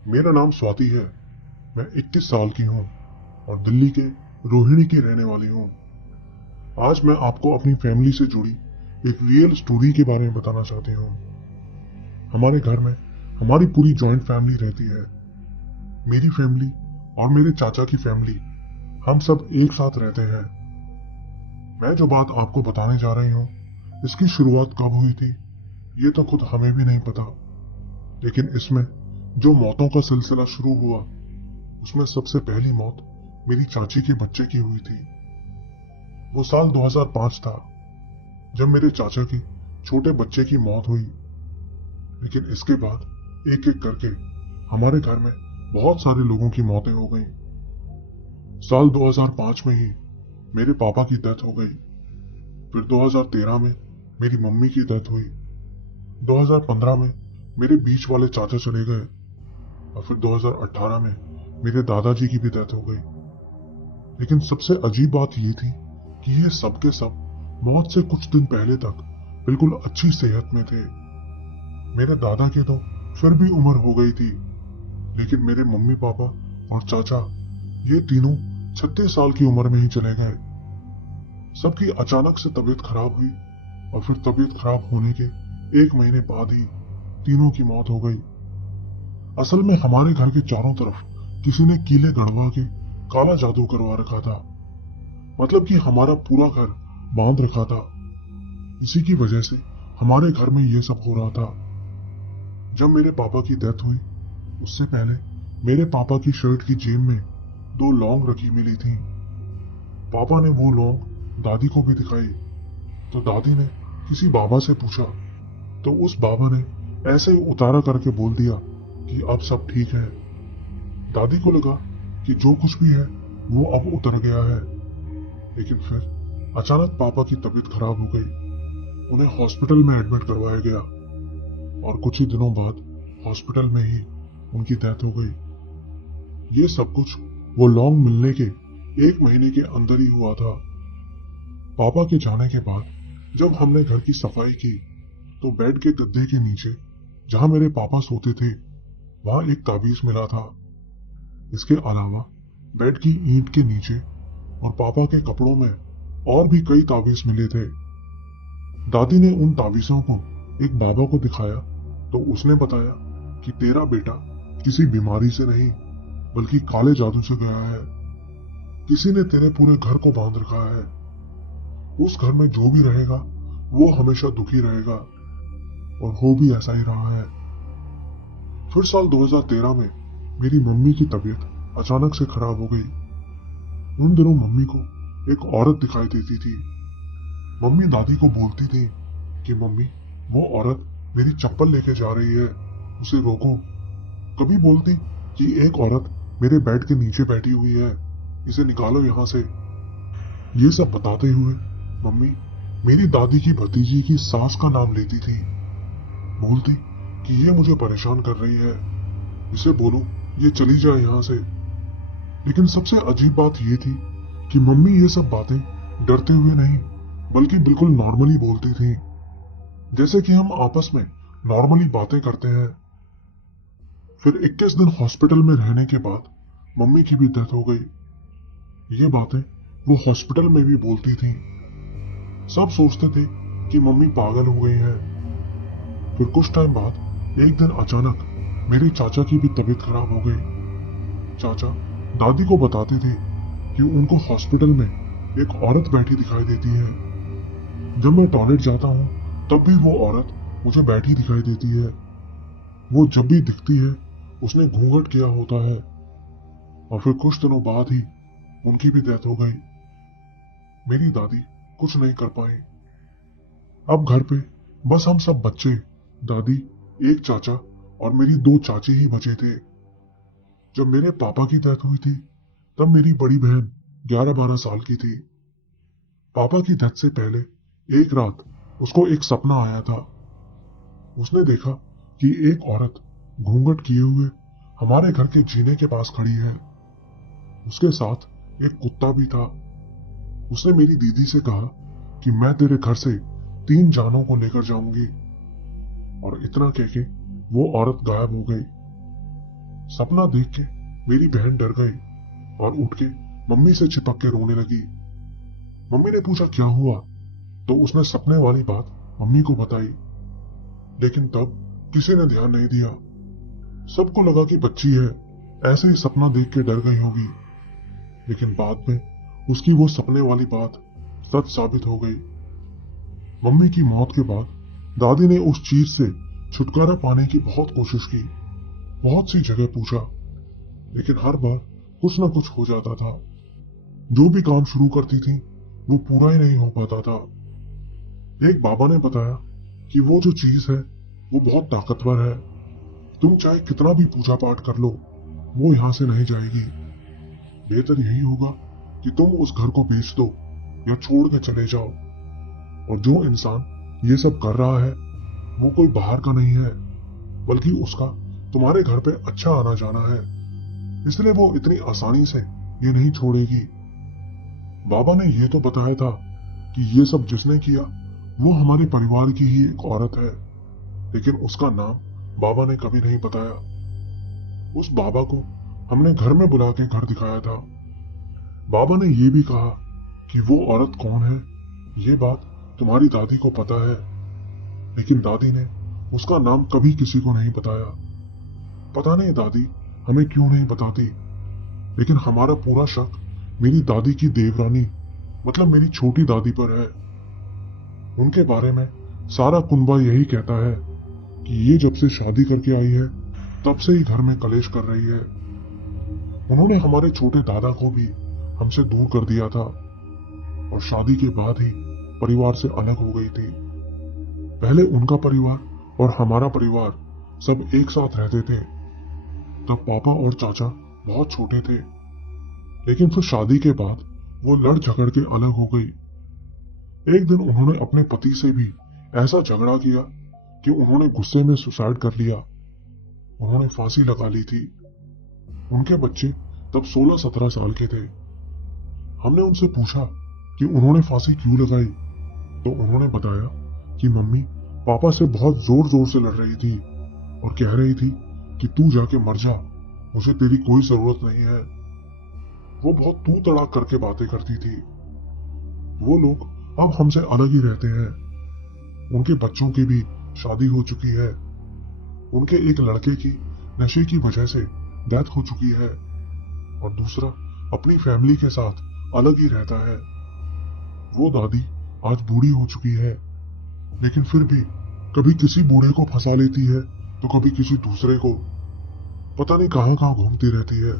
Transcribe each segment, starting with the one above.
मेरा नाम स्वाति है। मैं 21 साल की हूँ और दिल्ली के रोहिणी की रहने वाली हूँ। आज मैं आपको अपनी फैमिली से जुड़ी एक रियल स्टोरी के बारे में बताना चाहती हूँ। हमारे घर में हमारी पूरी जॉइंट फैमिली रहती है। मेरी फैमिली और मेरे चाचा की फैमिली, हम सब एक साथ रहते हैं। मैं जो बात आपको बताने जा रही हूँ, इसकी शुरुआत कब हुई थी ये तो खुद हमें भी नहीं पता, लेकिन इसमें जो मौतों का सिलसिला शुरू हुआ उसमें सबसे पहली मौत मेरी चाची के बच्चे की हुई थी। वो साल 2005 था जब मेरे चाचा के छोटे बच्चे की मौत हुई। लेकिन इसके बाद एक एक करके हमारे घर में बहुत सारे लोगों की मौतें हो गई। साल 2005 में ही मेरे पापा की डेथ हो गई। फिर 2013 में मेरी मम्मी की डेथ हुई। 2015 में मेरे बीच वाले चाचा चले गए और फिर 2018 में मेरे दादाजी की भी डेथ हो गई। लेकिन सबसे अजीब बात ये थी कि ये सब के सब मौत से कुछ दिन पहले तक बिल्कुल अच्छी सेहत में थे। मेरे दादा की तो फिर भी उम्र हो गई थी, लेकिन मेरे मम्मी पापा और चाचा, ये तीनों 36 साल की उम्र में ही चले गए। सबकी अचानक से तबीयत खराब हुई और फिर तबीयत खराब होने के 1 महीने बाद ही तीनों की मौत हो गई। असल में हमारे घर के चारों तरफ किसी ने कीले गड़वा के काला जादू करवा रखा था। मतलब कि हमारा पूरा घर बांध रखा था। इसी की वजह से हमारे घर में ये सब हो रहा था। जब मेरे पापा की डेथ हुई उससे पहले मेरे पापा की शर्ट की जेब में 2 लौंग रखी मिली थी। पापा ने वो लौंग दादी को भी दिखाई तो दादी ने किसी बाबा से पूछा तो उस बाबा ने ऐसे ही उतारा करके बोल दिया कि अब सब ठीक है। दादी को लगा कि जो कुछ भी है वो अब उतर गया है। लेकिन फिर अचानक पापा की तबीयत खराब हो गई। उन्हें हॉस्पिटल में एडमिट करवाया गया और कुछ ही दिनों बाद हॉस्पिटल में ही उनकी डेथ हो गई। ये सब कुछ वो लौंग मिलने के 1 महीने के अंदर ही हुआ था। पापा के जाने के बाद जब हमने घर की सफाई की तो बेड के गद्दे के नीचे जहां मेरे पापा सोते थे वहां एक ताबीज मिला था। इसके अलावा बेड की ईंट के नीचे और पापा के कपड़ों में और भी कई ताबीज मिले थे। दादी ने उन ताबीजों को एक बाबा को दिखाया तो उसने बताया कि तेरा बेटा किसी बीमारी से नहीं बल्कि काले जादू से गया है। किसी ने तेरे पूरे घर को बांध रखा है। उस घर में जो भी रहेगा वो हमेशा दुखी रहेगा, और हो भी ऐसा ही रहा है। फिर साल 2013 में मेरी मम्मी की तबीयत अचानक से खराब हो गई। उन दिनों मम्मी को एक औरत दिखाई देती थी। मम्मी दादी को बोलती थी कि मम्मी, वो औरत मेरी चप्पल लेके जा रही है, उसे रोको। कभी बोलती कि एक औरत मेरे बेड के नीचे बैठी हुई है, इसे निकालो यहाँ से। ये सब बताते हुए मम्मी मेरी दादी की भतीजी की सास का नाम लेती थी। बोलती कि ये मुझे परेशान कर रही है, इसे बोलो ये चली जाए यहाँ से। लेकिन सबसे अजीब बात ये थी कि मम्मी ये सब बातें डरते हुए नहीं बल्कि बिल्कुल नॉर्मली बोलती थी, जैसे कि हम आपस में नॉर्मली बातें करते हैं। फिर 21 दिन हॉस्पिटल में रहने के बाद मम्मी की भी डेथ हो गई। ये बातें वो हॉस्पिटल में भी बोलती थी। सब सोचते थे कि मम्मी पागल हो गई है। फिर कुछ टाइम बाद एक दिन अचानक मेरे चाचा की भी तबीयत खराब हो गई। चाचा दादी को बताते थे कि उनको हॉस्पिटल में एक औरत बैठी दिखाई देती है। जब मैं टॉयलेट जाता हूँ तब भी वो औरत मुझे बैठी दिखाई देती है। वो जब भी दिखती है उसने घूंघट किया होता है। और फिर कुछ दिनों बाद ही उनकी भी डेथ हो गई। मेरी दादी कुछ नहीं कर पाई। अब घर पे बस हम सब बच्चे, दादी, एक चाचा और मेरी 2 चाची ही बचे थे। जब मेरे पापा की डेथ हुई थी तब मेरी बड़ी बहन 11-12 साल की थी। पापा की डेथ से पहले एक रात उसको एक सपना आया था। उसने देखा कि एक औरत घूंघट किए हुए हमारे घर के जीने के पास खड़ी है। उसके साथ एक कुत्ता भी था। उसने मेरी दीदी से कहा कि मैं तेरे घर से 3 जानों को लेकर जाऊंगी, और इतना कह के वो औरत गायब हो गई। सपना देख के मेरी बहन डर गई और उठ के मम्मी से चिपक के रोने लगी। मम्मी ने पूछा क्या हुआ, तो उसने सपने वाली बात मम्मी को बताई। लेकिन तब किसी ने ध्यान नहीं दिया। सबको लगा कि बच्ची है, ऐसे ही सपना देख के डर गई होगी। लेकिन बाद में उसकी वो सपने वाली बात सच साबित हो गई। मम्मी की मौत के बाद दादी ने उस चीज से छुटकारा पाने की बहुत कोशिश की, बहुत सी जगह पूछा, लेकिन हर बार कुछ ना कुछ हो जाता था। जो भी काम शुरू करती थी वो पूरा ही नहीं हो पाता था। एक बाबा ने बताया कि वो जो चीज है वो बहुत ताकतवर है, तुम चाहे कितना भी पूजा पाठ कर लो वो यहां से नहीं जाएगी। बेहतर यही होगा कि तुम उस घर को बेच दो या छोड़ के चले जाओ। और जो इंसान ये सब कर रहा है वो कोई बाहर का नहीं है, बल्कि उसका तुम्हारे घर पे अच्छा आना जाना है, इसलिए वो इतनी आसानी से ये नहीं छोड़ेगी। बाबा ने ये तो बताया था कि ये सब जिसने किया वो हमारे परिवार की ही एक औरत है, लेकिन उसका नाम बाबा ने कभी नहीं बताया। उस बाबा को हमने घर में बुला के घर दिखाया था। बाबा ने ये भी कहा कि वो औरत कौन है ये बात तुम्हारी दादी को पता है, लेकिन दादी ने उसका नाम कभी किसी को नहीं बताया। पता नहीं दादी हमें क्यों नहीं बताती, लेकिन हमारा पूरा शक मेरी दादी की देवरानी मतलब मेरी छोटी दादी पर है। उनके बारे में सारा कुनबा यही कहता है कि ये जब से शादी करके आई है तब से ही घर में कलेश कर रही है। उन्होंने हमारे छोटे दादा को भी हमसे दूर कर दिया था और शादी के बाद ही परिवार से अलग हो गई थी। पहले उनका परिवार और हमारा परिवार सब एक साथ रहते थे। तब पापा और चाचा बहुत छोटे थे, लेकिन फिर शादी के बाद वो लड़ झगड़ के अलग हो गई। एक दिन उन्होंने अपने पति से भी ऐसा झगड़ा किया कि उन्होंने गुस्से में सुसाइड कर लिया। उन्होंने फांसी लगा ली थी। उनके बच्चे तब 16-17 साल के थे। हमने उनसे पूछा कि उन्होंने फांसी क्यों लगाई, तो उन्होंने बताया कि मम्मी पापा से बहुत जोर जोर से लड़ रही थी और कह रही थी कि तू जाके मर जा, मुझे तेरी कोई जरूरत नहीं है। वो बहुत तू तड़ाक करके बातें करती थी। वो लोग अब हमसे अलग ही रहते हैं। उनके बच्चों की भी शादी हो चुकी है। उनके एक लड़के की नशे की वजह से डेथ हो चुकी है और दूसरा अपनी फैमिली के साथ अलग ही रहता है। वो दादी आज बूढ़ी हो चुकी है, लेकिन फिर भी कभी किसी बूढ़े को फंसा लेती है तो कभी किसी दूसरे को, पता नहीं कहां कहां घूमती रहती है।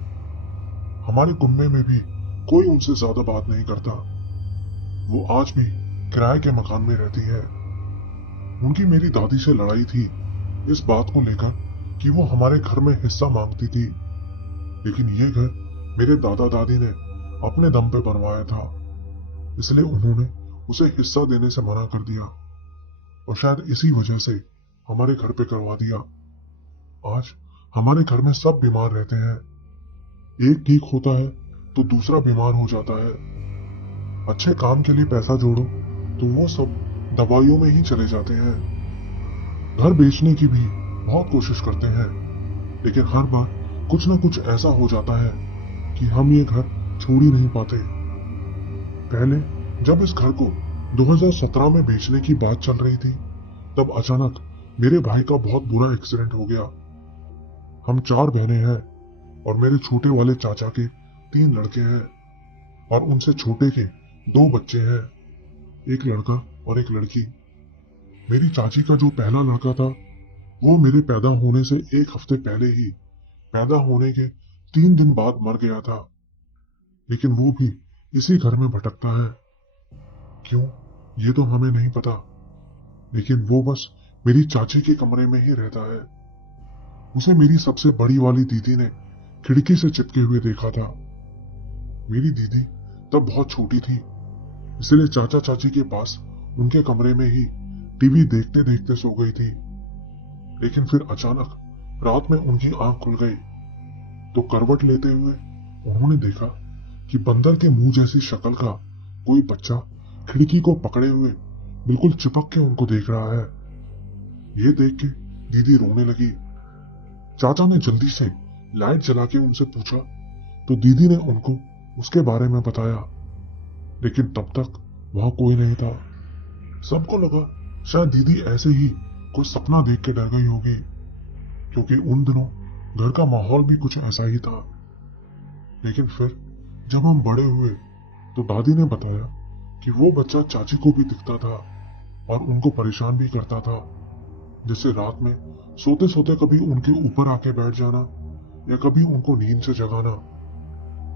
हमारे कुनबे में भी कोई उनसे ज्यादा बात नहीं करता। वो आज भी किराए के मकान में रहती है। उनकी मेरी दादी से लड़ाई थी इस बात को लेकर कि वो हमारे घर में हिस्सा मांगती थी, लेकिन ये घर मेरे दादा दादी ने अपने दम पे बनवाया था, इसलिए उन्होंने उसे हिस्सा देने से मना कर दिया और शायद इसी वजह से हमारे घर पे करवा दिया। आज हमारे घर में सब बीमार रहते हैं। एक ठीक होता है तो दूसरा बीमार हो जाता है। अच्छे काम के लिए पैसा जोड़ो तो वो सब दवाइयों में ही चले जाते हैं। घर बेचने की भी बहुत कोशिश करते हैं, लेकिन हर बार कुछ ना कुछ ऐसा हो जाता है कि हम ये घर छोड़ ही नहीं पाते। पहले जब इस घर को 2017 में बेचने की बात चल रही थी, तब अचानक मेरे भाई का बहुत बुरा एक्सीडेंट हो गया। हम 4 बहनें हैं और मेरे छोटे वाले चाचा के 3 लड़के हैं और उनसे छोटे के 2 बच्चे हैं, एक लड़का और एक लड़की। मेरी चाची का जो पहला लड़का था वो मेरे पैदा होने से 1 हफ्ते पहले ही पैदा होने के 3 दिन बाद मर गया था, लेकिन वो भी इसी घर में भटकता है। क्यों ये तो हमें नहीं पता, लेकिन वो बस मेरी चाची के कमरे में ही रहता है। उसे मेरी सबसे बड़ी वाली दीदी ने खिड़की से चिपके हुए देखा था। मेरी दीदी तब बहुत छोटी थी, इसलिए चाचा चाची के पास उनके कमरे में ही टीवी देखते देखते सो गई थी। लेकिन फिर अचानक रात में उनकी आंख खुल गई तो करवट लेते हुए उन्होंने देखा कि बंदर के मुंह जैसी शक्ल का कोई बच्चा खिड़की को पकड़े हुए बिल्कुल चिपक के उनको देख रहा है। ये देख के दीदी रोने लगी। चाचा ने जल्दी से लाइट जला के उनसे पूछा तो दीदी ने उनको उसके बारे में बताया, लेकिन तब तक वहां कोई नहीं था। सबको लगा शायद दीदी ऐसे ही कोई सपना देख के डर गई होगी, क्योंकि उन दिनों घर का माहौल भी कुछ ऐसा ही था। लेकिन फिर जब हम बड़े हुए तो दादी ने बताया कि वो बच्चा चाची को भी दिखता था और उनको परेशान भी करता था, जैसे रात में सोते सोते कभी उनके ऊपर आके बैठ जाना या कभी उनको नींद से जगाना।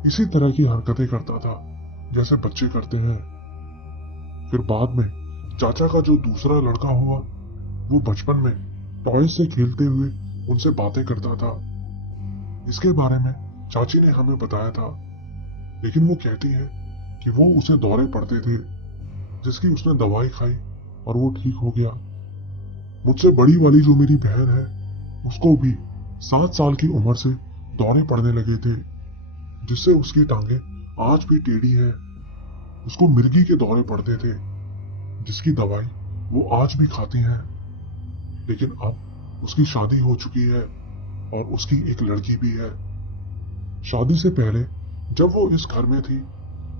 इसी तरह की हरकतें करता था जैसे बच्चे करते हैं। फिर बाद में चाचा का जो दूसरा लड़का हुआ, वो बचपन में टॉय से खेलते हुए उनसे बातें करता था। इसके बारे में चाची ने हमें बताया था, लेकिन वो कहती है कि वो उसे दौरे पड़ते थे, जिसकी उसने दवाई खाई और वो ठीक हो गया। मुझसे बड़ी वाली जो मेरी बहन है, उसको भी 7 साल की उम्र से दौरे पड़ने लगे थे, जिससे उसकी टांगे आज भी टेढ़ी है। उसको मिर्गी के दौरे पड़ते थे, जिसकी दवाई वो आज भी खाती हैं। लेकिन अब उसकी शादी हो चुकी है और उसकी एक लड़की भी है। शादी से पहले जब वो इस घर में थी,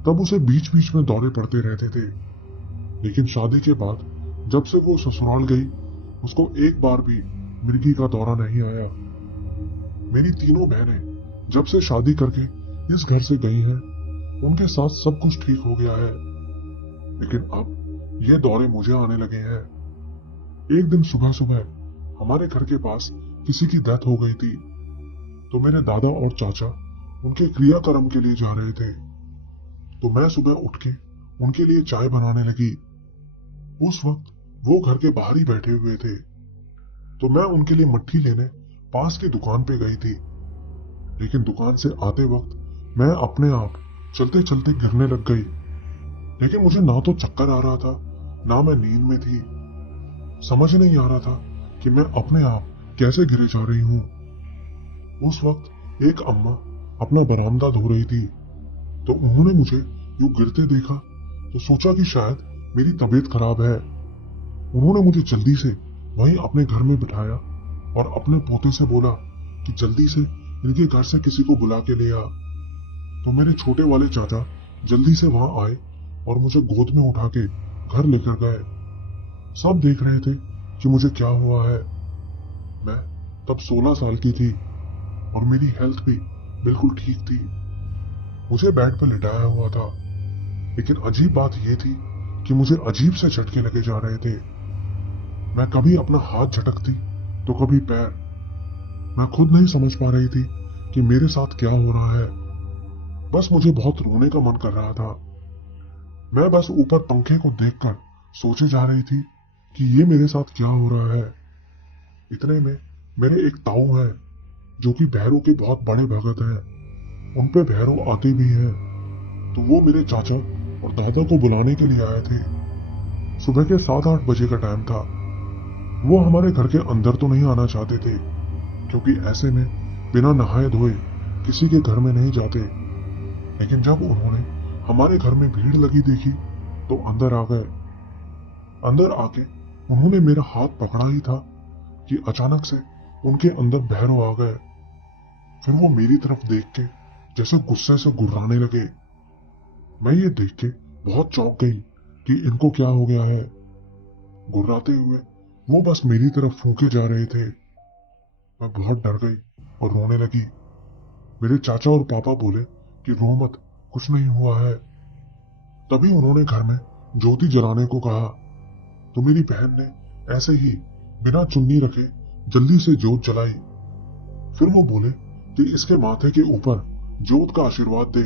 तब उसे बीच बीच में दौरे पड़ते रहते थे, लेकिन शादी के बाद जब से वो ससुराल गई, उसको एक बार भी मिर्गी का दौरा नहीं आया। मेरी तीनों बहनें जब से शादी करके इस घर से गई हैं, उनके साथ सब कुछ ठीक हो गया है, लेकिन अब ये दौरे मुझे आने लगे हैं। एक दिन सुबह सुबह हमारे घर के पास किसी की डेथ हो गई थी, तो मेरे दादा और चाचा उनके क्रियाक्रम के लिए जा रहे थे। तो मैं सुबह उठ के उनके लिए चाय बनाने लगी। उस वक्त वो घर के बाहर ही बैठे हुए थे, तो मैं उनके लिए मट्ठी लेने पास की दुकान पे गई थी। लेकिन दुकान से आते वक्त मैं अपने आप चलते चलते गिरने लग गई। लेकिन मुझे ना तो चक्कर आ रहा था, ना मैं नींद में थी। समझ नहीं आ रहा था कि मैं अपने आप कैसे गिरे जा रही हूँ। उस वक्त एक अम्मा अपना बरामदा धो रही थी, तो उन्होंने मुझे यूं गिरते देखा तो सोचा कि शायद मेरी तबीयत खराब है। उन्होंने मुझे जल्दी से वहीं अपने घर में बिठाया और अपने पोते से बोला कि जल्दी से इनके घर से किसी को बुला के ले आ। तो मेरे छोटे वाले चाचा जल्दी से वहां आए और मुझे गोद में उठा के घर लेकर गए। सब देख रहे थे कि मुझे क्या हुआ है। मैं तब 16 साल की थी और मेरी हेल्थ भी बिल्कुल ठीक थी। मुझे बेड पर लिटाया हुआ था, लेकिन अजीब बात यह थी कि मुझे अजीब से झटके लगे जा रहे थे। मैं कभी अपना हाथ झटकती तो कभी पैर। मैं खुद नहीं समझ पा रही थी कि मेरे साथ क्या हो रहा है। बस मुझे बहुत रोने का मन कर रहा था। मैं बस ऊपर पंखे को देखकर सोचे जा रही थी कि ये मेरे साथ क्या हो रहा है। इतने में मेरे एक ताऊ हैं, जो कि भैरों के बहुत बड़े भगत हैं। उन पे भैरव आते भी हैं, तो वो मेरे चाचा और दादा को बुलाने के लिए आए थे। सुबह के 7-8 बजे का टाइम था। वो हमारे घर के अंदर तो नहीं आना चाहते थे, क्योंकि ऐसे में बिना नहाए धोए किसी के घर में नहीं जाते। लेकिन जब उन्होंने हमारे घर में भीड़ लगी देखी तो अंदर आ गए। अंदर आके उन्होंने मेरा हाथ पकड़ा ही था कि अचानक से उनके अंदर भैरव आ गए। फिर वो मेरी तरफ देख के जैसे गुस्से से गुर्राने लगे। मैं ये देख के बहुत चौंक गई कि इनको क्या हो गया है। गुर्राते हुए वो बस मेरी तरफ फूंके जा रहे थे। मैं बहुत डर गई और रोने लगी। मेरे चाचा और पापा बोले कि रो मत, कुछ नहीं हुआ है। तभी उन्होंने घर में ज्योति जलाने को कहा, तो मेरी बहन ने ऐसे ही बिना चुन्नी रखे जल्दी से ज्योत जलाई। फिर वो बोले कि इसके माथे के ऊपर ज्योत का आशीर्वाद दे।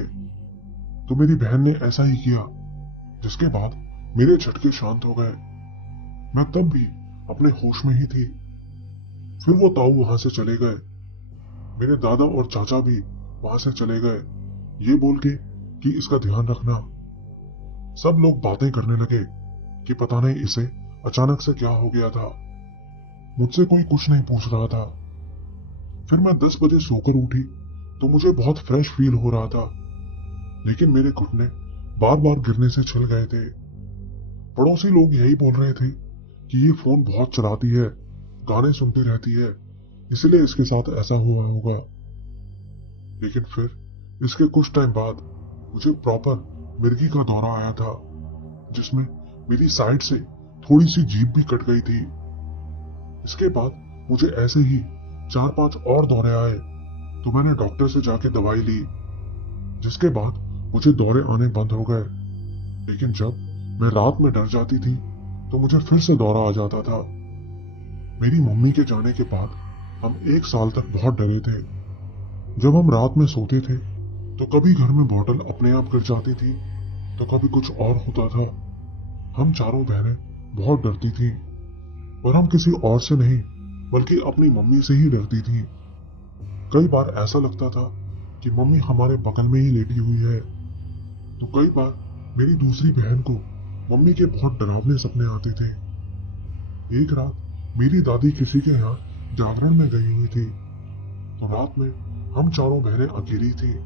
तो मेरी बहन ने ऐसा ही किया, जिसके बाद मेरे झटके शांत हो गए। मैं तब भी अपने होश में ही थी। फिर वो ताऊ वहां से चले गए। मेरे दादा और चाचा भी वहां से चले गए, ये बोल के कि इसका ध्यान रखना। सब लोग बातें करने लगे कि पता नहीं इसे अचानक से क्या हो गया था। मुझसे कोई कुछ नहीं पूछ रहा था। फिर मैं 10 बजे सोकर उठी तो मुझे बहुत फ्रेश फील हो रहा था, लेकिन मेरे घुटने बार बार गिरने से छिल गए थे। पड़ोसी लोग यही बोल रहे थे कि ये फोन बहुत चलाती है, गाने सुनती रहती है, इसलिए इसके साथ ऐसा हुआ होगा। लेकिन फिर इसके कुछ टाइम बाद मुझे प्रॉपर मिर्गी का दौरा आया था, जिसमें मेरी साइड से थोड़ी सी जीभ भी कट गई थी। इसके बाद मुझे ऐसे ही 4-5 और दौरे आए, तो मैंने डॉक्टर से जाके दवाई ली, जिसके बाद मुझे दौरे आने बंद हो गए। लेकिन जब मैं रात में डर जाती थी तो मुझे फिर से दौरा आ जाता था। मेरी मम्मी के जाने के बाद हम 1 साल तक बहुत डरे थे। जब हम रात में सोते थे तो कभी घर में बॉटल अपने आप गिर जाती थी, तो कभी कुछ और होता था। हम चारों बहनें बहुत डरती थी, और हम किसी और से नहीं बल्कि अपनी मम्मी से ही डरती थी। कई बार ऐसा लगता था कि मम्मी हमारे बगल में ही लेटी हुई है। तो कई बार मेरी दूसरी बहन को मम्मी के बहुत डरावने सपने आते थे। एक रात मेरी दादी किसी के यहाँ जागरण में गई हुई थी, तो रात में हम चारों बहनें अकेली थी।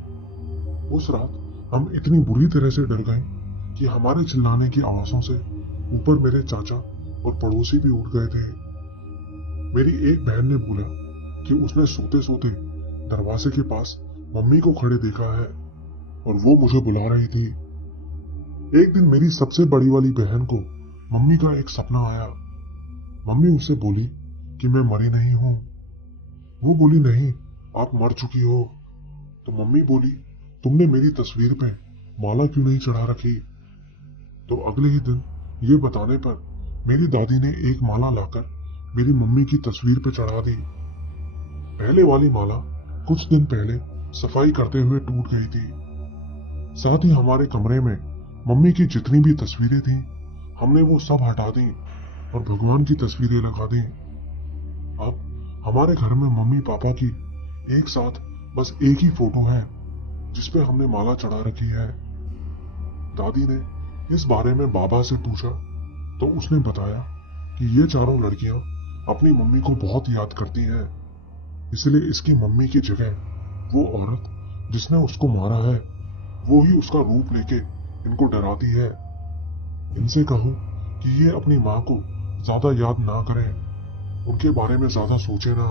उस रात हम इतनी बुरी तरह से डर गए कि हमारे चिल्लाने की आवाजों से ऊपर मेरे चाचा और पड़ोसी भी उठ गए थे। मेरी एक बहन ने बोला कि उसने सोते सोते दरवाजे के पास मम्मी को खड़े देखा है और वो मुझे बुला रही थी। एक दिन मेरी सबसे बड़ी वाली बहन को मम्मी का एक सपना आया। मम्मी उससे बोली कि मैं मरी नहीं हूं। वो बोली नहीं, आप मर चुकी हो। तो मम्मी बोली, तुमने मेरी तस्वीर पे माला क्यों नहीं चढ़ा रखी? तो अगले ही दिन ये बताने पर मेरी दादी ने एक माला लाकर मेरी मम्मी की तस्वीर पे चढ़ा दी। पहले वाली माला कुछ दिन पहले सफाई करते हुए टूट गई थी। साथ ही हमारे कमरे में मम्मी की जितनी भी तस्वीरें थी, हमने वो सब हटा दी और भगवान की तस्वीरें लगा दी। अब हमारे घर में मम्मी पापा की एक साथ बस एक ही फोटो है, जिसपे हमने माला चढ़ा रखी है। दादी ने इस बारे में बाबा से पूछा तो उसने बताया कि ये चारों लड़कियां अपनी मम्मी को बहुत याद करती हैं, इसलिए इसकी मम्मी की जगह वो औरत जिसने उसको मारा है, वो ही उसका रूप लेके इनको डराती है। इनसे कहो कि ये अपनी माँ को ज्यादा याद ना करें, उनके बारे में ज्यादा सोचे ना।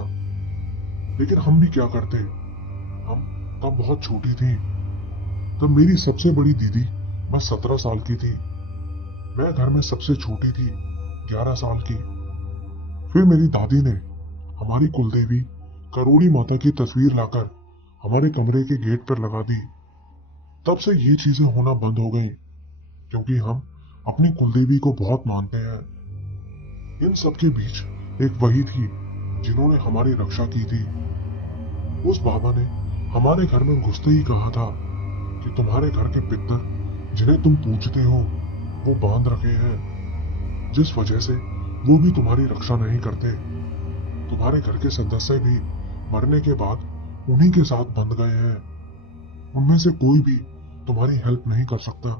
लेकिन हम भी क्या करते, हम तब बहुत छोटी थी। तब मेरी सबसे बड़ी दीदी बस 17 साल की थी। मैं घर में सबसे छोटी थी, 11 साल की। फिर मेरी दादी ने हमारी कुलदेवी करोड़ी माता की तस्वीर लाकर हमारे कमरे के गेट पर लगा दी। तब से ये चीजें होना बंद हो गई, क्योंकि हम अपनी कुलदेवी को बहुत मानते हैं। इन सब के बीच एक वही थी जिन्होंने हमारी रक्षा की थी। उस बाबा ने हमारे घर में घुसते ही कहा था कि तुम्हारे घर के पितर जिन्हें तुम पूजते हो वो बांध रखे हैं, जिस वजह से वो भी तुम्हारी रक्षा नहीं करते। तुम्हारे घर के सदस्य भी मरने के बाद उन्हीं के साथ बंध गए हैं। उनमें से कोई भी तुम्हारी हेल्प नहीं कर सकता।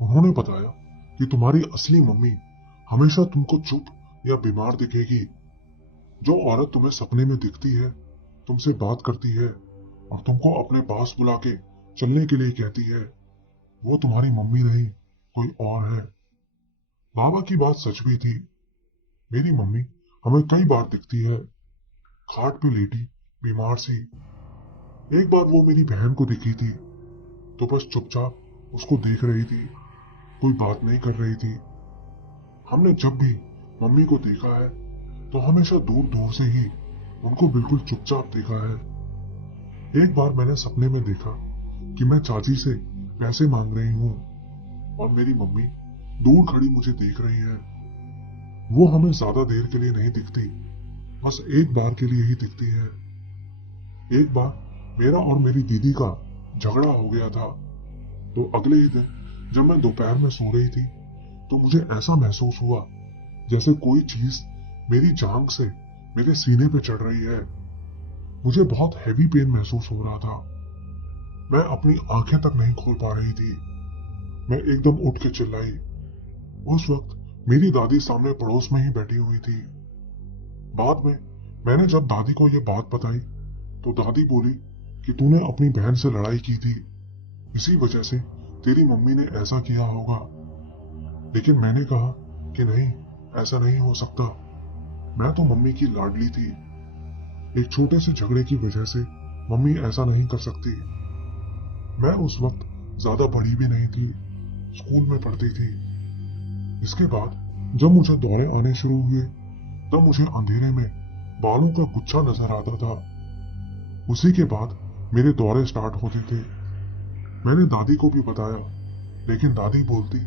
उन्होंने बताया कि तुम्हारी असली मम्मी हमेशा तुमको चुप या बीमार दिखेगी। जो औरत तुम्हें सपने में दिखती है, तुमसे बात करती है और तुमको अपने पास बुला के चलने के लिए कहती है, वो तुम्हारी मम्मी नहीं, कोई और है। बाबा की बात सच भी थी। मेरी मम्मी हमें कई बार दिखती है, खाट पे लेटी, बीमार सी। एक बार वो मेरी बहन को दिखी थी, तो बस चुपचाप उसको देख रही थी, कोई बात नहीं कर रही थी। हमने जब भी मम्मी को देखा है तो हमेशा दूर दूर से ही उनको बिल्कुल चुपचाप देखा है। एक बार मैंने सपने में देखा कि मैं चाची से पैसे मांग रही हूँ और मेरी मम्मी दूर खड़ी मुझे देख रही है। वो हमें ज्यादा देर के लिए नहीं दिखती, बस एक बार के लिए ही दिखती है। एक बार मेरा और मेरी दीदी का झगड़ा हो गया था, तो अगले ही दिन जब मैं दोपहर में सो रही थी तो मुझे ऐसा महसूस हुआ जैसे कोई चीज मेरी जांघ से मेरे सीने पे चढ़ रही है। मुझे बहुत हैवी पेन महसूस हो रहा था। मैं अपनी आंखें तक नहीं खोल पा रही थी। मैं एकदम उठ के चिल्लाई। उस वक्त मेरी दादी सामने पड़ोस में ही बैठी हुई थी। बाद में मैंने जब दादी को ये बात बताई तो दादी बोली कि तूने अपनी बहन से लड़ाई की थी, इसी वजह से तेरी मम्मी ने ऐसा किया होगा। लेकिन मैंने कहा कि नहीं, ऐसा नहीं हो सकता। मैं तो मम्मी की लाडली थी। एक छोटे से झगड़े की वजह से मम्मी ऐसा नहीं कर सकती। मैं उस वक्त ज्यादा बड़ी भी नहीं थी, स्कूल में पढ़ती थी। इसके बाद जब मुझे दौरे आने शुरू हुए तब मुझे अंधेरे में बालों का गुच्छा नजर आता था। उसी के बाद मेरे दौरे स्टार्ट होते थे। मैंने दादी को भी बताया, लेकिन दादी बोलती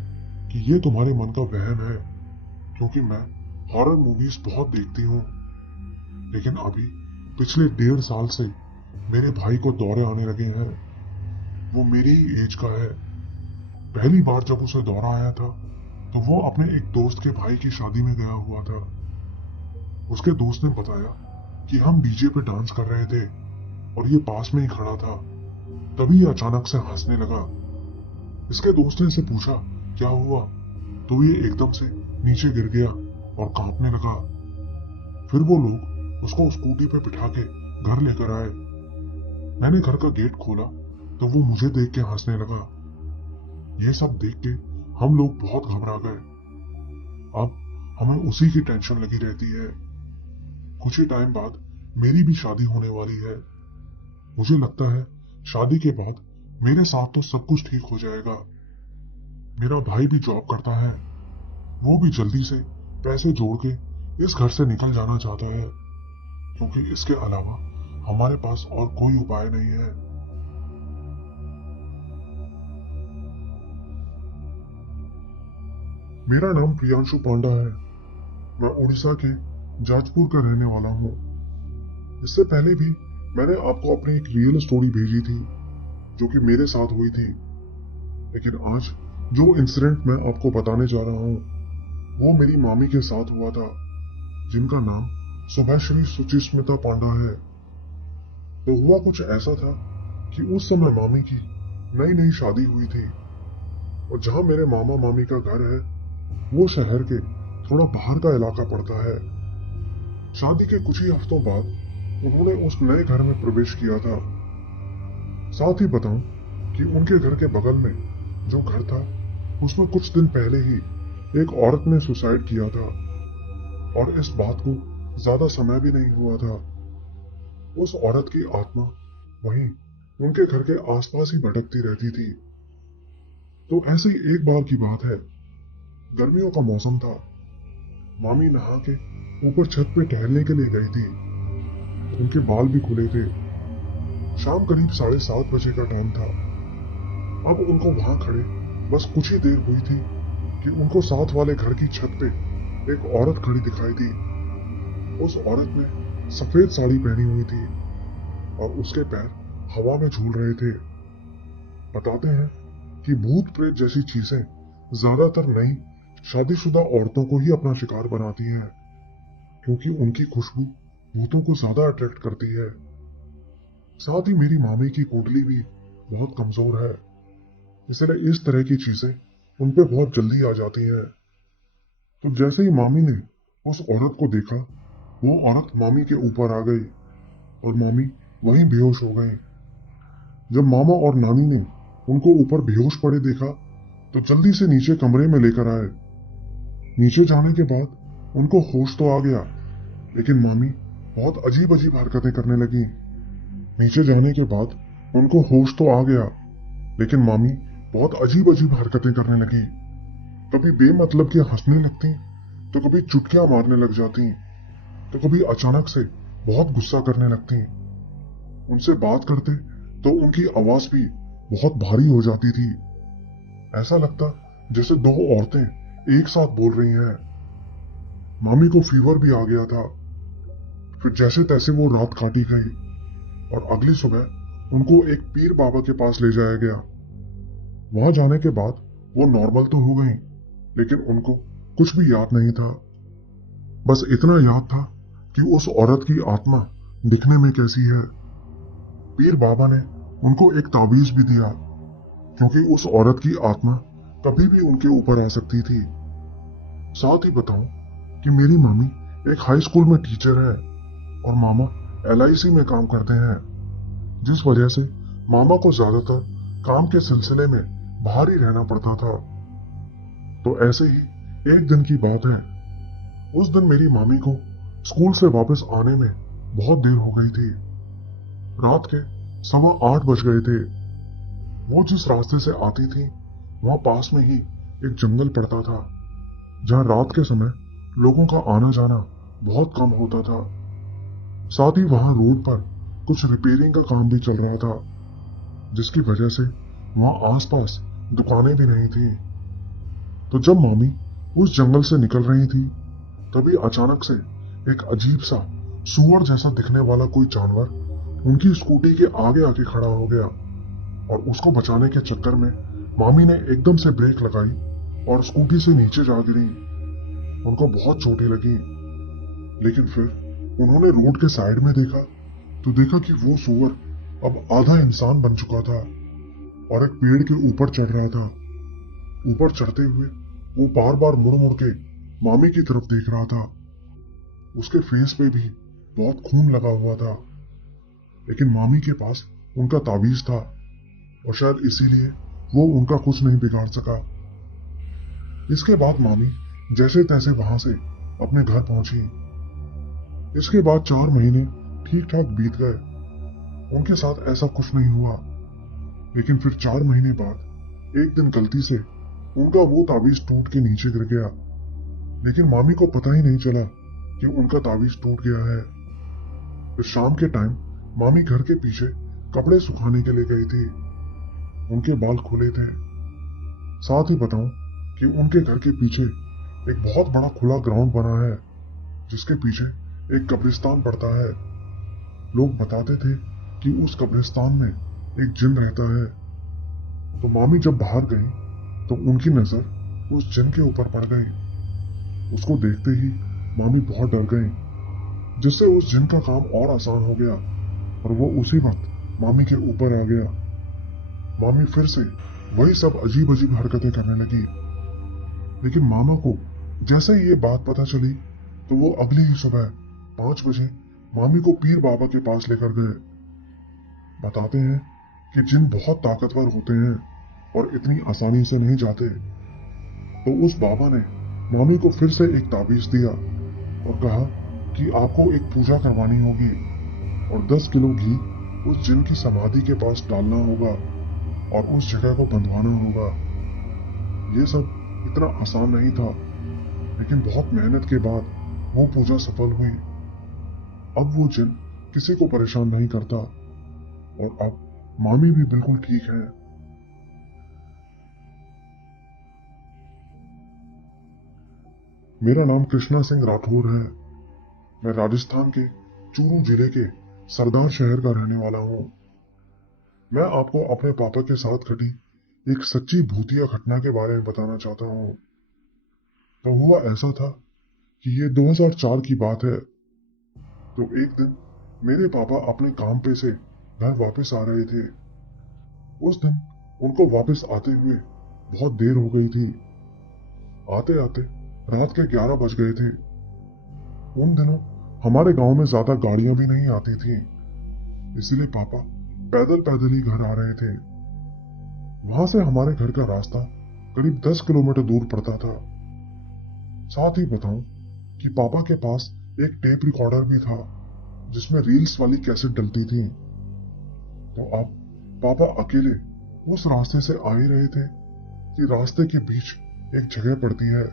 कि ये तुम्हारे मन का वहम है, क्योंकि मैं हॉरर मूवीज बहुत देखती हूँ। लेकिन अभी पिछले 1.5 साल से मेरे भाई को दौरे आने लगे हैं। वो मेरी ही एज का है। पहली बार जब उसे दौरा आया था तो वो अपने एक दोस्त के भाई की शादी में गया हुआ था। उसके दोस्त ने बताया कि हम डीजे पे डांस कर रहे थे और ये पास में ही खड़ा था। तभी अचानक से हंसने लगा। इसके दोस्त ने इसे पूछा क्या हुआ, तो ये एकदम से नीचे गिर गया और कांपने लगा। फिर वो लोग उसको स्कूटी पे बिठा के घर लेकर आए। मैंने घर का गेट खोला तो वो मुझे देख के हंसने लगा। ये सब देख के हम लोग बहुत घबरा गए। अब हमें उसी की टेंशन लगी रहती है। कुछ ही टाइम बाद मेरी भी शादी होने वाली है। मुझे लगता है शादी के बाद मेरे साथ तो सब कुछ ठीक हो जाएगा। मेरा भाई भी जॉब करता है। वो भी जल्दी से पैसे जोड़ के इस घर से निकल जाना चाहता है, क्योंकि इसके अलावा हमारे पास और कोई उपाय नहीं है। मेरा नाम प्रियांशु पांडा है। मैं उड़ीसा के जाजपुर का रहने वाला हूँ। इससे पहले भी मैंने आपको अपनी एक रियल स्टोरी भेजी थी जो कि मेरे साथ हुई थी। लेकिन आज जो इंसिडेंट मैं आपको बताने जा रहा हूँ वो मेरी मामी के साथ हुआ था, जिनका नाम सुभाश्री सुचिस्मिता पांडा है। तो हुआ कुछ ऐसा था कि उस समय मामी की नई नई शादी हुई थी और जहां मेरे मामा मामी का घर है वो शहर के थोड़ा बाहर का इलाका पड़ता है। शादी के कुछ ही हफ्तों बाद उन्होंने उस नए घर में प्रवेश किया था। साथ ही बताऊं कि उनके घर के बगल में जो घर था उसमें कुछ दिन पहले ही एक औरत ने सुसाइड किया था और इस बात को ज्यादा समय भी नहीं हुआ था। उस औरत की आत्मा वहीं उनके घर के आसपास ही भटकती रहती थी। तो ऐसे ही एक बार की बात है, गर्मियों का मौसम था। मामी नहा के ऊपर छत पे टहलने के लिए गई थी। उनके बाल भी खुले थे। शाम करीब 7:30 बजे का टाइम था। अब उनको वहां खड़े बस कुछ ही देर हुई थी कि उनको साथ वाले घर की छत पे एक औरत खड़ी दिखाई दी। उस औरत ने सफेद साड़ी पहनी हुई थी और उसके पैर हवा में झूल रहे थे। बताते हैं कि भूत प्रेत जैसी चीजें ज्यादातर नई शादीशुदा औरतों को ही अपना शिकार बनाती हैं, क्योंकि उनकी खुशबू भूतों को ज्यादा अट्रैक्ट करती है। साथ ही मेरी मामी की कुंडली भी बहुत कमजोर है, इसलिए इस तरह की चीजें उन पे बहुत जल्दी आ जाती हैं। तो जैसे ही मामी ने उस औरत को देखा, वो औरत मामी के ऊपर आ गई और मामी वहीं बेहोश हो गई। जब मामा और नानी ने उनको ऊपर बेहोश पड़े देखा तो जल्दी से नीचे कमरे में लेकर आए। नीचे जाने के बाद उनको होश तो आ गया, लेकिन मामी बहुत अजीब अजीब हरकतें करने लगी। नीचे जाने के बाद उनको होश तो आ गया, लेकिन मामी बहुत अजीब अजीब हरकतें करने लगी। कभी बेमतलब के हंसने लगती, तो कभी चुटकियां मारने लग जाती, तो कभी अचानक से बहुत गुस्सा करने लगती। उनसे बात करते तो उनकी आवाज भी बहुत भारी हो जाती थी। ऐसा लगता जैसे दो औरतें एक साथ बोल रही हैं। मामी को फीवर भी आ गया था। फिर जैसे तैसे वो रात काटी गई और अगली सुबह उनको एक पीर बाबा के पास ले जाया गया। वहां जाने के बाद वो नॉर्मल तो हो गई, लेकिन उनको कुछ भी याद नहीं था। बस इतना याद था कि उस औरत की आत्मा दिखने में कैसी है। पीर बाबा ने उनको एक ताबीज भी दिया, क्योंकि उस औरत की आत्मा कभी भी उनके ऊपर आ सकती थी। साथ ही बताऊं कि मेरी मामी एक हाई स्कूल में टीचर है और मामा LIC में काम करते हैं, जिस वजह से मामा को ज्यादातर काम के सिलसिले में बाहर ही रहना पड़ता था। तो ऐसे ही एक दिन की बात है। उस दिन मेरी मामी को स्कूल से वापस आने में बहुत देर हो गई थी। रात के 8:15 बज गए थे। वो जिस रास्ते से आती थी वहां पास में ही एक जंगल पड़ता था, जहां रात के समय लोगों का आना जाना बहुत कम होता था। साथ ही वहां रोड पर कुछ रिपेयरिंग का काम भी चल रहा था, जिसकी वजह से वहां आसपास दुकानें भी नहीं थी। तो जब मामी उस जंगल से निकल रही थी, तभी अचानक से एक अजीब सा सूअर जैसा दिखने वाला कोई जानवर उनकी स्कूटी के आगे आके खड़ा हो गया, और उसको बचाने के चक्कर में मामी ने एकदम से ब्रेक लगाई और स्कूटी से नीचे जा गिरी। उनको बहुत चोटें लगी, लेकिन फिर उन्होंने रोड के साइड में देखा तो देखा कि वो सूअर अब आधा इंसान बन चुका था और एक पेड़ के ऊपर चढ़ रहा था। ऊपर चढ़ते हुए वो बार बार मुड़ मुड़ के मामी की तरफ देख रहा था। उसके फेस पे भी बहुत खून लगा हुआ था, लेकिन मामी के पास उनका ताबीज था और शायद इसीलिए वो उनका कुछ नहीं बिगाड़ सका। इसके बाद मामी जैसे तैसे वहां से अपने घर पहुंची। इसके बाद 4 महीने ठीक ठाक बीत गए। उनके साथ ऐसा कुछ नहीं हुआ, लेकिन फिर 4 महीने बाद एक दिन गलती से उनका वो ताबीज टूट के नीचे गिर गया, लेकिन मामी को पता ही नहीं चला कि उनका ताबीज टूट गया है। फिर शाम के टाइम मामी घर के पीछे कपड़े सुखाने के लिए गई थी। उनके बाल खुले थे। साथ ही बताऊं कि उनके घर के पीछे एक बहुत बड़ा खुला ग्राउंड बना है, जिसके पीछे एक कब्रिस्तान पड़ता है। लोग बताते थे कि उस कब्रिस्तान में एक जिन रहता है। तो मामी जब बाहर गई तो उनकी नजर उस जिन के ऊपर पड़ गई। उसको देखते ही मामी बहुत डर गई, जिससे उस जिन का काम और आसान हो गया और वो उसी वक्त मामी के ऊपर आ गया। मामी फिर से वही सब अजीब अजीब हरकतें करने लगी, लेकिन मामा को जैसे ही ये बात पता चली तो वो अगली ही सुबह 5 बजे मामी को पीर बाबा के पास लेकर गए। बताते हैं कि जिन बहुत ताकतवर होते हैं और इतनी आसानी से नहीं जाते। तो उस बाबा ने मामी को फिर से एक ताबीज दिया और कहा कि आपको एक पूजा करवानी होगी और 10 किलो घी उस जिन की समाधि के पास डालना होगा और उस जगह को बंधवाना होगा। ये सब इतना आसान नहीं था, लेकिन बहुत मेहनत के बाद वो पूजा सफल हुई। अब वो जिन किसी को परेशान नहीं करता और अब मामी भी बिल्कुल ठीक है। मेरा नाम कृष्णा सिंह राठौर है। मैं राजस्थान के चूरू जिले के सरदार शहर का रहने वाला हूँ। मैं आपको अपने पापा के साथ घटी एक सच्ची भूतिया घटना के बारे में बताना चाहता हूँ। तो हुआ ऐसा था कि ये 2004 की बात है। तो एक दिन मेरे पापा अपने काम पे से घर वापस आ रहे थे। उस दिन उनको वापस आते हुए बहुत देर हो गई थी। आते आते रात के 11 बज गए थे। उन दिनों हमारे गांव में ज्यादा गाड़ियां भी नहीं आती थी, इसलिए पापा पैदल पैदल ही घर आ रहे थे। वहां से हमारे घर का रास्ता करीब 10 किलोमीटर दूर पड़ता था। साथ ही बताऊं कि पापा के पास एक टेप रिकॉर्डर भी था, जिसमें रील्स वाली कैसेट डलती थी। तो अब पापा अकेले उस रास्ते से आ ही रहे थे कि रास्ते के बीच एक जगह पड़ती है।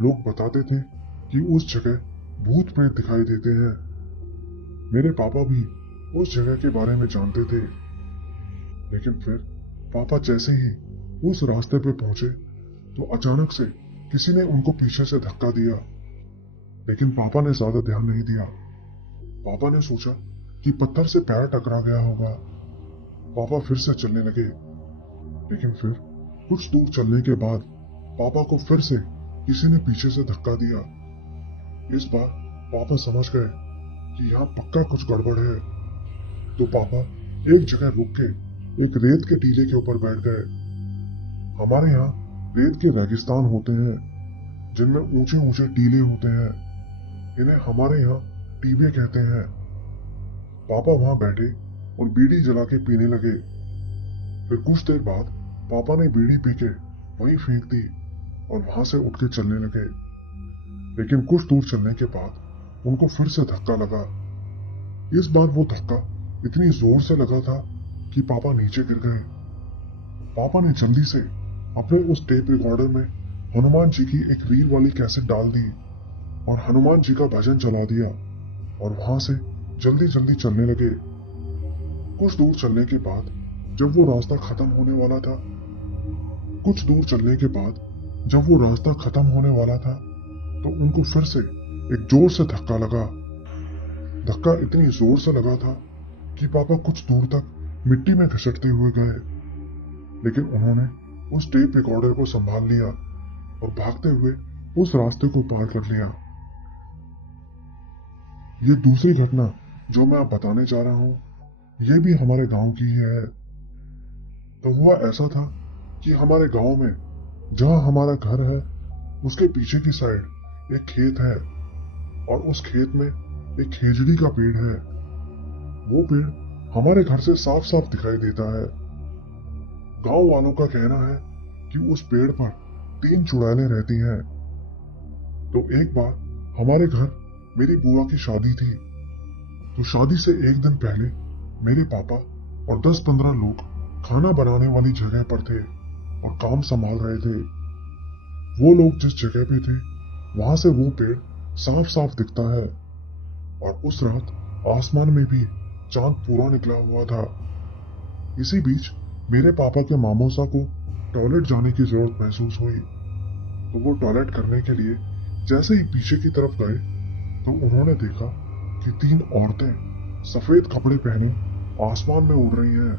लोग बताते थे कि उस जगह भूत प्रेत दिखाई देते हैं। मेरे पापा भी उस जगह के बारे में जानते थे, लेकिन फिर पापा जैसे ही उस रास्ते पे पहुंचे तो अचानक से किसी ने उनको पीछे से धक्का दिया, लेकिन पापा ने ज्यादा ध्यान नहीं दिया। पापा ने सोचा कि पत्थर से पैर टकरा गया होगा। पापा फिर से चलने लगे, लेकिन फिर कुछ दूर चलने के बाद पापा को फिर से किसी ने पीछे से धक्का दिया। इस बार पापा समझ गए कि यहाँ पक्का कुछ गड़बड़ है। तो पापा एक जगह रुक के एक रेत के टीले के ऊपर बैठ गए। हमारे यहाँ रेत के रेगिस्तान होते हैं, जिनमें ऊंचे ऊंचे टीले होते हैं। इन्हें हमारे यहाँ टीबे कहते हैं। पापा वहां बैठे और बीड़ी जला के पीने लगे। फिर कुछ देर बाद पापा ने बीड़ी पी के वहीं फेंक दी और वहां से उठ के चलने लगे। लेकिन कुछ दूर चलने के बाद उनको फिर से धक्का लगा। इस बार वो धक्का इतनी जोर से लगा था कि पापा नीचे गिर गए। पापा ने जल्दी से अपने उस टेप रिकॉर्डर में हनुमान जी की एक रील वाली कैसेट डाल दी और हनुमान जी का भजन चला दिया और वहां से जल्दी जल्दी चलने लगे। कुछ दूर चलने के बाद जब वो रास्ता खत्म होने वाला था कुछ दूर चलने के बाद जब वो रास्ता खत्म होने वाला था तो उनको फिर से एक जोर से धक्का लगा। धक्का इतनी जोर से लगा था कि पापा कुछ दूर तक मिट्टी में घसटते हुए गए, लेकिन उन्होंने उस टेप रिकॉर्डर को संभाल लिया और भागते हुए उस रास्ते को पार कर लिया। ये दूसरी घटना जो मैं आप बताने जा रहा हूं, ये भी हमारे गांव की ही है। तो हुआ ऐसा था कि हमारे गांव में जहां हमारा घर है उसके पीछे की साइड एक खेत है और उस खेत में एक खेजड़ी का पेड़ है। वो पेड़ हमारे घर से साफ साफ दिखाई देता है। गांव वालों का कहना है कि उस पेड़ पर 3 चुड़ैलें रहती हैं। तो एक बार हमारे घर मेरी बुआ की शादी थी, तो शादी से एक दिन पहले मेरे पापा और 10-15 लोग खाना बनाने वाली जगह पर थे और काम संभाल रहे थे। वो लोग जिस जगह पे थे वहां से वो पेड़ साफ साफ दिखता है और उस रात आसमान में भी चांद पूरा निकला हुआ था। इसी बीच मेरे पापा के मामोसा को टॉयलेट जाने की जरूरत महसूस हुई, तो वो टॉयलेट करने के लिए जैसे ही पीछे की तरफ गए तो उन्होंने देखा कि 3 औरतें सफेद कपड़े पहने आसमान में उड़ रही हैं।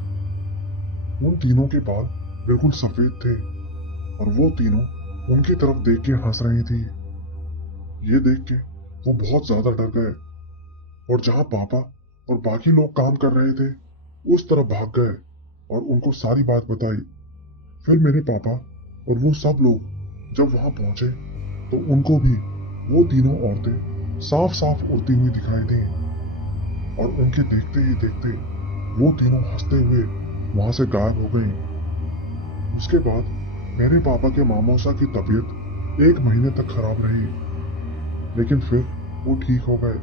उन तीनों के बाल बिल्कुल सफेद थे और वो तीनों उनकी तरफ देख के हंस रही थी। ये देख के वो बहुत ज्यादा डर गए और जहां पापा और बाकी लोग काम कर रहे थे उस तरफ भाग गए और उनको सारी बात बताई। फिर मेरे पापा और वो सब लोग जब वहां पहुंचे तो उनको भी वो तीनों औरतें साफ साफ उड़ती हुई दिखाई दी और उनके देखते ही देखते वो तीनों हंसते हुए वहां से गायब हो गई। उसके बाद मेरे पापा के मामोसा की तबीयत 1 महीने तक खराब रही, लेकिन फिर वो ठीक हो गए।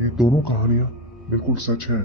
ये दोनों कहानियां बिल्कुल सच हैं।